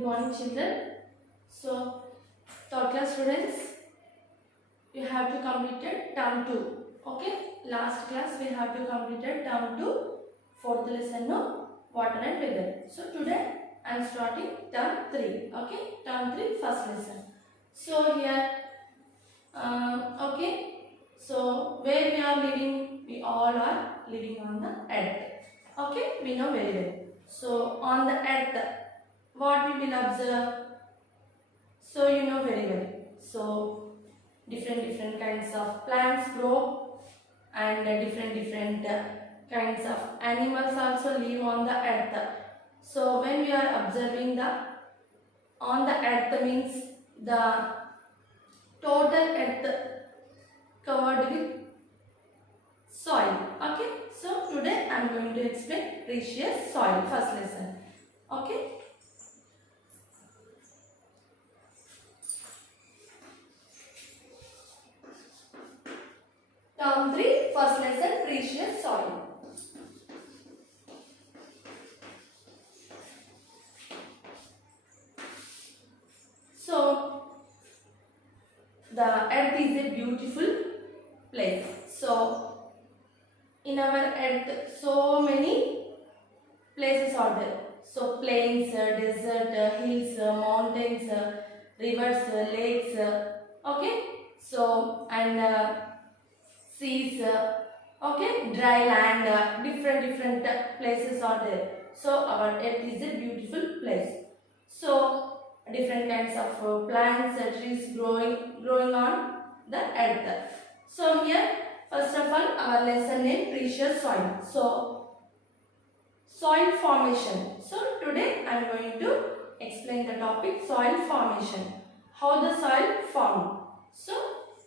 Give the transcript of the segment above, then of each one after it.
Good morning, children. So, third class students, you have to complete term 2. Okay, last class we have to complete term 2, fourth lesson, no, water and weather. So today I am starting term 3. Okay, term 3 first lesson. So here, okay, so where we are living, we all are living on the earth. Okay, we know very well. So on the earth, what we will observe? So you know very well. So different kinds of plants grow, and different kinds of animals also live on the earth. So when we are observing the on the earth means the total earth covered with soil. Okay, so today I am going to explain precious soil, first lesson. Okay. Term 3, first lesson, precious soil. So, the earth is a beautiful place. So, in our earth, so many places are there. So, plains, desert, hills, mountains, rivers, lakes, okay. So, and seas, okay, dry land, different places are there. So our earth is a beautiful place. So different kinds of plants, trees growing on the earth. So here, first of all, our lesson name precious soil. So soil formation. So today I am going to explain the topic soil formation. How the soil formed. So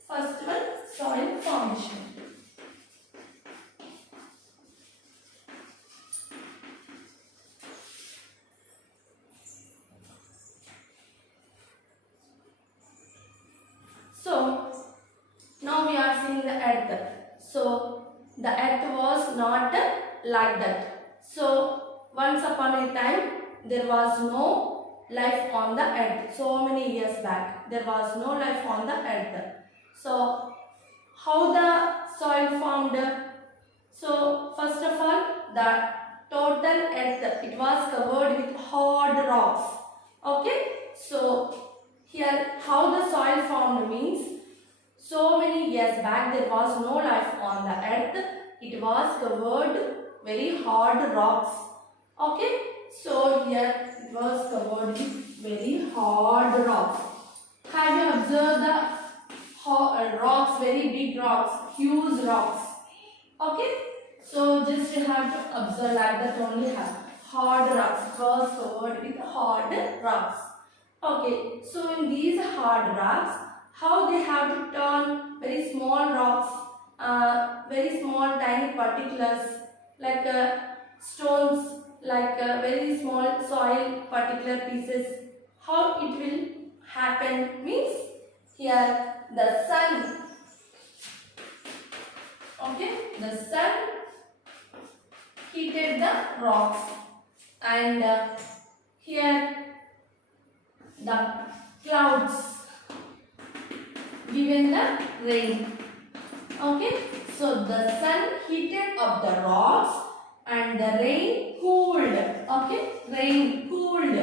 first one, soil formation. So now we are seeing the earth. So the earth was not like that. So once upon a time there was no life on the earth. So many years back there was no life on the earth. So how the soil formed? So first of all, the total earth, it was covered with hard rocks. Okay, so here how the soil formed means, so many years back there was no life on the earth. It was covered very hard rocks. Okay, so here it was covered with very hard rocks. Have you observed the rocks, very big rocks, huge rocks? Okay, so just you have to observe like that only have hard rocks. It was covered with hard rocks. Okay, so in these hard rocks, how they have to turn very small rocks, very small tiny particulars like stones, like very small soil particular pieces. How it will happen means, here the sun. Okay, the sun heated the rocks, and here the clouds given the rain. Okay, so the sun heated up the rocks and the rain cooled. Okay, rain cooled.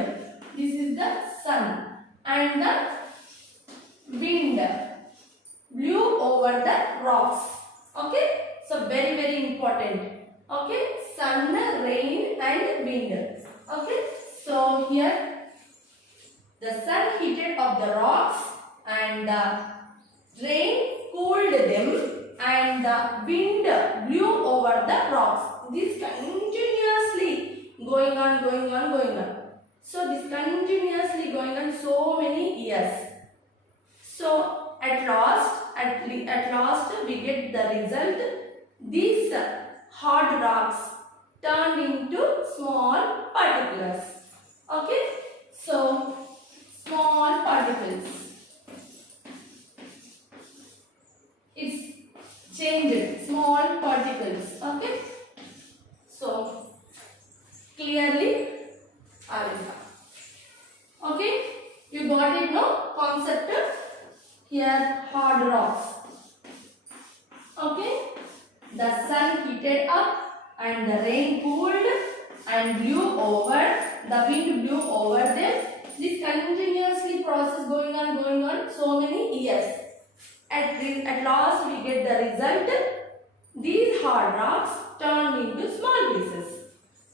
This is the sun, and the wind blew over the rocks. Okay, so very important. Okay, sun, rain and wind. Okay, so here the sun heated up the rocks and the rain cooled them, and the wind blew over the rocks. This continuously going on. So this continuously going on so many years. So at last we get the result. These hard rocks turned into small particles. Okay, so small particles. It's changed, small particles. Okay, so clearly I will have. and the rain cooled and blew over, the wind blew over them. This continuously process going on so many years. At last we get the result. These hard rocks turned into small pieces.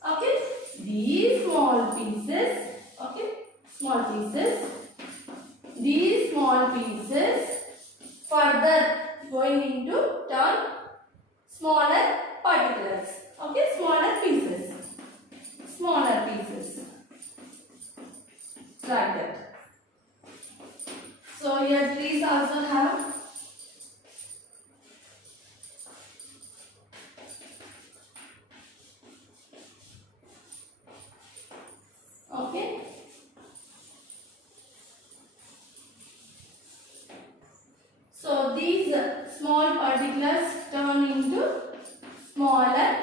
Okay, these small pieces. Okay, small pieces. These small pieces further going into turn smaller particles. Okay, smaller pieces. Smaller pieces. Like that. So here trees also have okay. So these small particles turn into smaller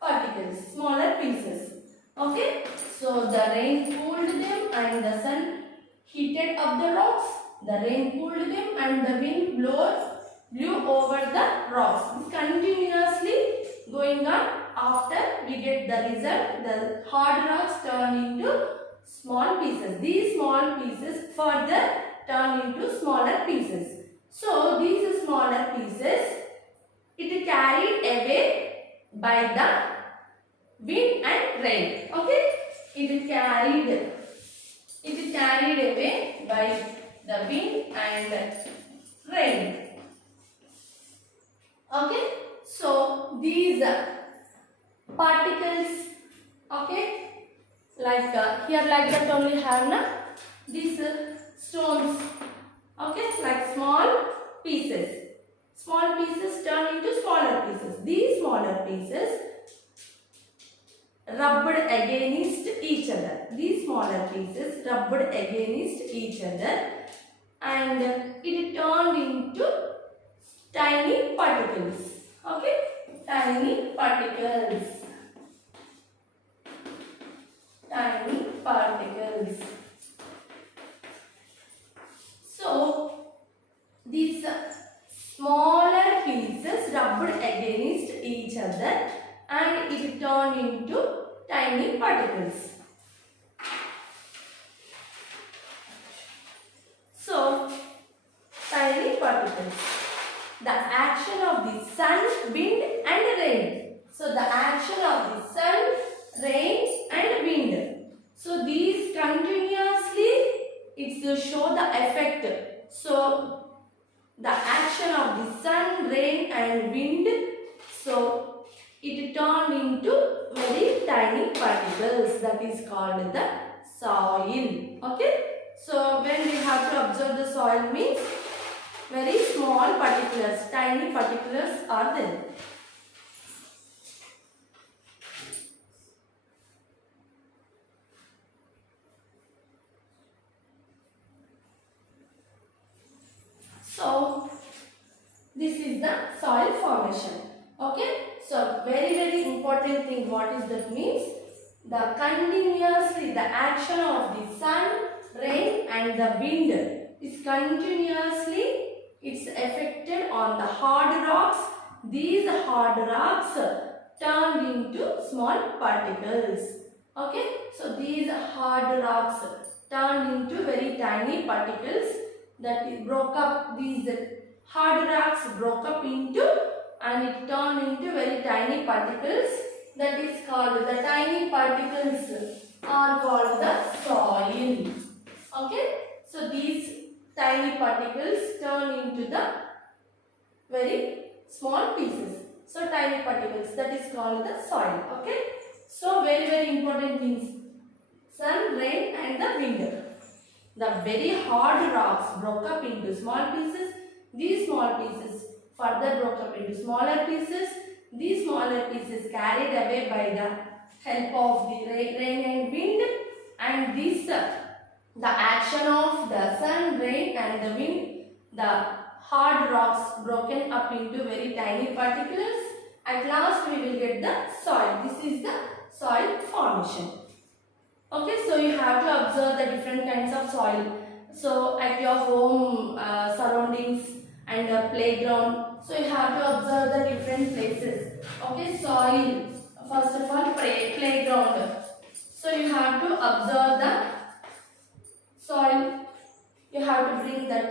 particles, smaller pieces. Okay. So the rain cooled them and the sun heated up the rocks. The rain cooled them and the wind blew over the rocks. This continuously going on. After we get the result, the hard rocks turn into small pieces. These small pieces further turn into smaller pieces. So these smaller pieces, it carried away by the wind and rain. Okay, it carried away by the wind and rain. Okay, so these particles, okay, like here like that only have na these stones, okay, like small pieces. Small pieces turn into smaller pieces. These smaller pieces rubbed against each other. These smaller pieces rubbed against each other and it turned into tiny particles. Okay, tiny particles. Tiny particles. So these smaller pieces rubbed against each other and it turned into tiny particles. So, tiny particles. The action of the sun, wind and rain. So, the action of the sun, rain and wind. So, these continuously it's to show the effect. So, the action of the sun, rain and wind. So, it turned into very tiny particles, that is called the soil. Okay. So when we have to observe the soil means very small particulars, tiny particulars are there. So this is the soil formation. Okay. So very important thing, what is that means? The continuously the action of the sun, rain and the wind is continuously it's affected on the hard rocks. These hard rocks turned into small particles. Okay. So these hard rocks turned into very tiny particles that is broke up. These hard rocks broke up into and it turned into very tiny particles, that is called the tiny particles are called the soil. Okay. So these tiny particles turn into the very small pieces. So tiny particles, that is called the soil. Okay. So very important things, sun, rain and the wind. The very hard rocks broke up into small pieces. These small pieces further broke up into smaller pieces. These smaller pieces carried away by the help of the rain and wind, and this the action of the sun, rain and the wind, the hard rocks broken up into very tiny particles. At last we will get the soil. This is the soil formation. Okay, so you have to observe the different kinds of soil. So at your home surroundings and playground, so you have to observe the different places. Okay, soil. First of all, playground. So you have to observe the soil. You have to bring that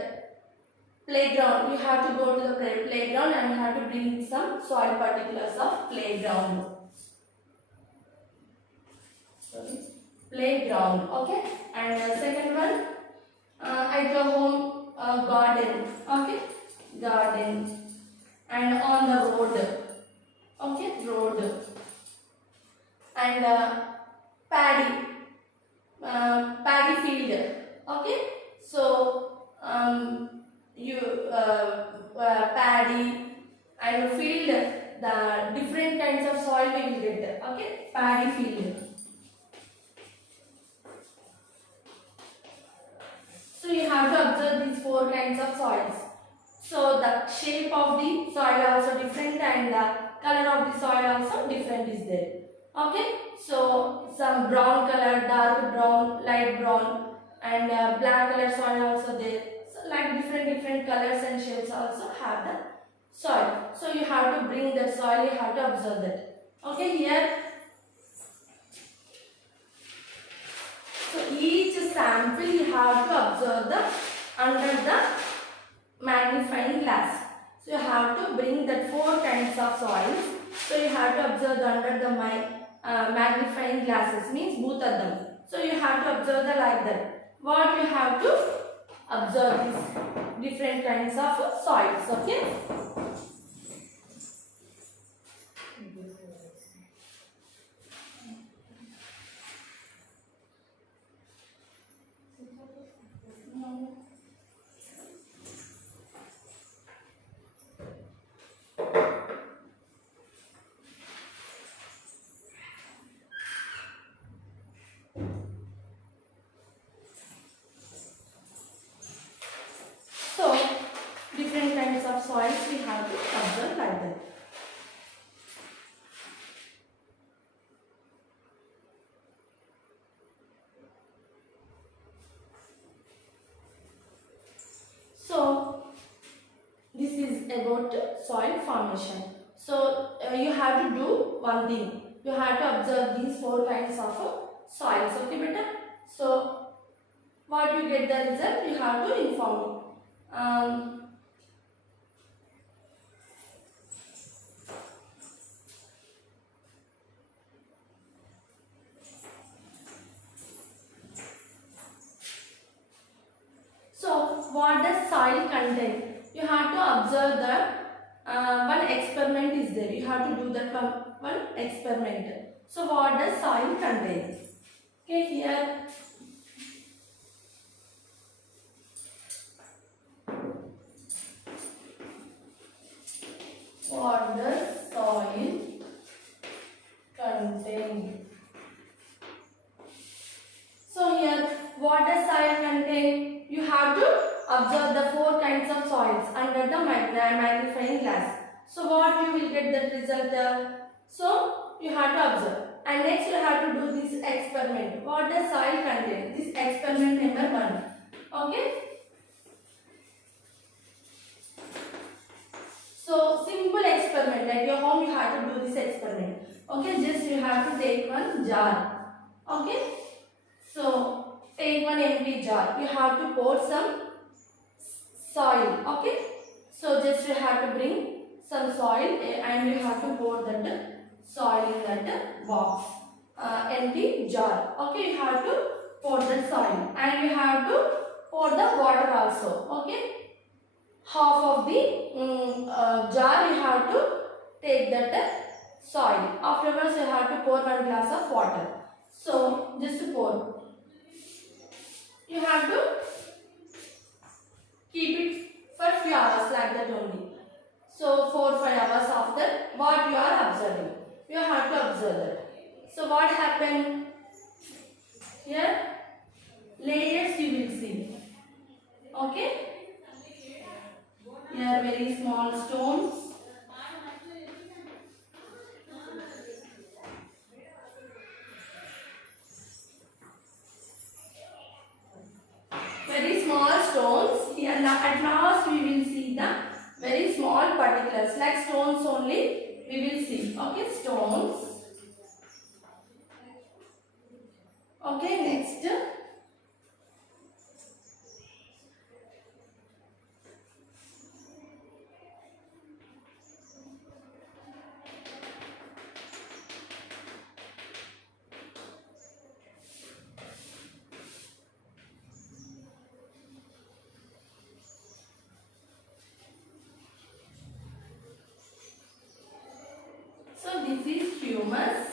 playground. You have to go to the playground and you have to bring some soil particulars of playground. Sorry. Playground. Okay. And second one, at your home, garden. Okay. Garden. And on the road. Okay. Road. And paddy. Paddy field. Okay. So you paddy and field, the different kinds of soil we will get there. Okay, paddy field. So you have to observe these four kinds of soils. So the shape of the soil also different and the color of the soil also different is there. Okay, so some brown color, dark brown, light brown, and black color soil also there. So like different colors and shapes also have the soil. So you have to bring that soil, you have to observe that. Okay, here. So each sample you have to observe under the magnifying glass. So you have to bring that four kinds of soils. So you have to observe under the magnifying glasses, means both of them. So you have to observe the like that. What you have to observe these different kinds of soils. Okay. So different kinds of soils we have to observe like that. So this is about soil formation. So you have to do one thing. You have to observe these four kinds of soils. Okay, beta. So what you get the result, you have to inform me. So what does soil contain? You have to observe that one experiment is there. You have to do that one experiment. So what does soil contain? Okay, here. What does soil contain? So here, what does soil contain? You have to observe the four kinds of soils under the magnifying glass. So what you will get the result? So you have to observe. And next you have to do this experiment. What does soil contain? This experiment number 1. Okay. So simple experiment, at your home you have to do this experiment. Okay, just you have to take one jar. Okay. So take one empty jar. You have to pour some soil. Okay. So just you have to bring some soil and you have to pour that soil in that box, empty jar. Okay, you have to pour the soil and you have to pour the water also. Okay. Half of the jar you have to take that soil. Afterwards you have to pour 1 glass of water. So just to pour. You have to keep it for few hours like that only. So 4-5 hours after what you are observing. You have to observe that. So what happened? Here layers you will see. Okay. Here very small stones. Very small stones. Here at last we will see the very small particulars like stones only we we will see. Okay, stones. Okay, next. So this is humus.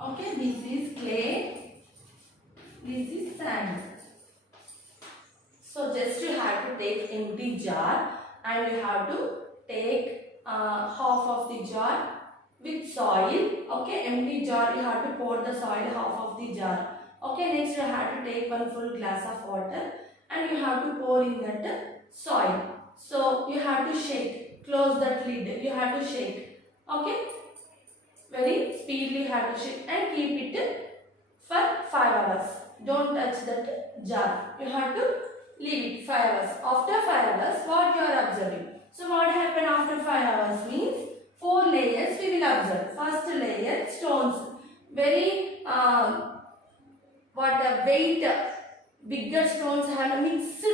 Okay, this is clay. This is sand. So just you have to take empty jar and you have to take half of the jar with soil. Okay, empty jar you have to pour the soil half of the jar. Okay, next you have to take one full glass of water and you have to pour in that soil. So you have to shake. Close that lid. You have to shake. Okay, very speedily you have to shake and keep it for 5 hours. Don't touch that jar. You have to leave it 5 hours. After 5 hours, what you are observing? So what happened after 5 hours means 4 layers we will observe. First layer, stones. Very weight, bigger stones have mixed.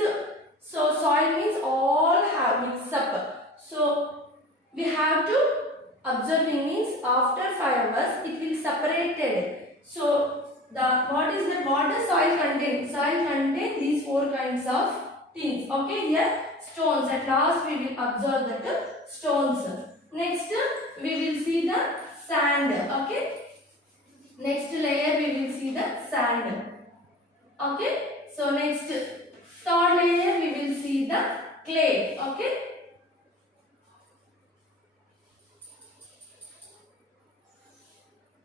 So soil means all have mixed up. So we have to observing means after 5 hours it will separated. So what does soil contain? Soil contain these 4 kinds of things. Okay, here stones. At last we will observe that stones. Next we will see the sand. Okay, next layer we will see the sand. Okay, so next third layer we will see the clay. Okay,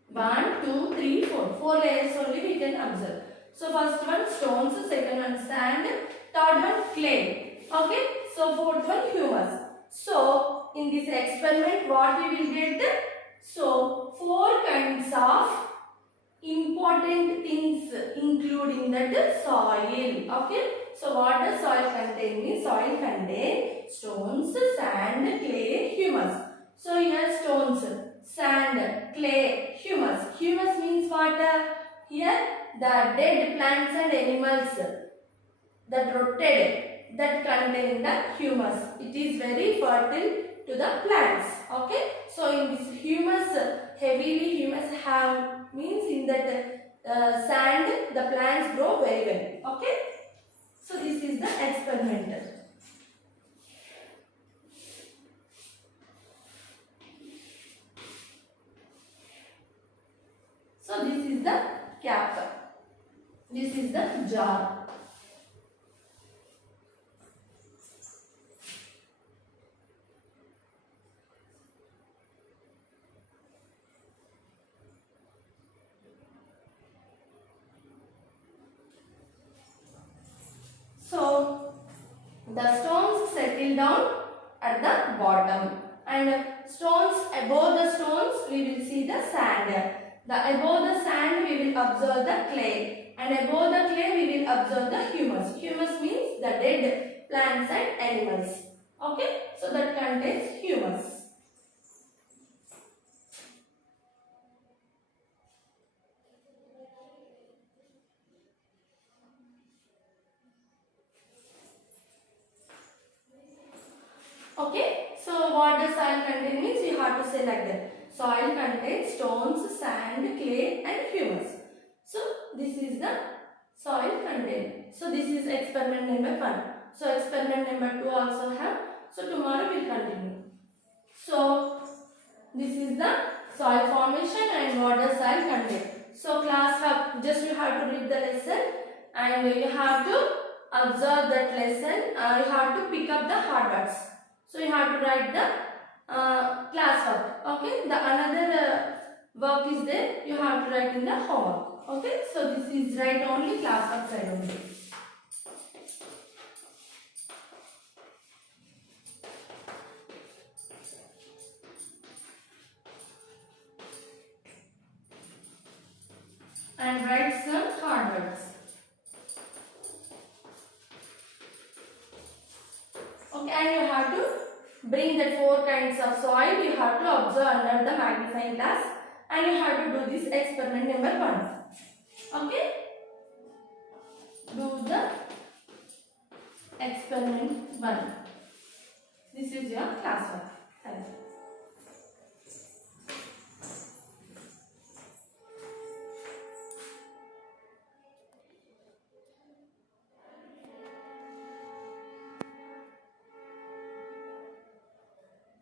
one, two, three, four. 4 layers only we can observe. So first one stones, second one sand, third one clay. Okay, so fourth one humus. So in this experiment what we will get? So 4 kinds of important things including that soil. Okay, so what does soil contain means? Soil contain stones, sand, clay, humus. So here stones, sand, clay, humus. Humus means what? Here the dead plants and animals that rotted that contain the humus. It is very fertile to the plants. Okay, so in this humus, heavily humus have means in that sand the plants grow very well. Okay, so this is the experiment. So this is the cap. This is the jar. So the stones settle down at the bottom and stones above the stones we will see the sand. Above the sand we will observe the clay and above the clay we will observe the humus. Humus means the dead plants and animals. Okay, so that contains humus. Okay, so what does soil contain means you have to say like that. Soil contains stones, sand, clay and humus. So this is the soil contain. So this is experiment number 1. So experiment number 2 also have. So tomorrow we will continue. So this is the soil formation and what does soil contain. So class have just you have to read the lesson and you have to observe that lesson. You have to pick up the hard words. So you have to write the class work. Okay, the another work is there. You have to write in the homework. Okay, so this is write only class work side only. And write some hard words. Okay, and you have to bring that 4 kinds of soil, you have to observe under the magnifying glass and you have to do this experiment number 1. Okay? Do the experiment 1.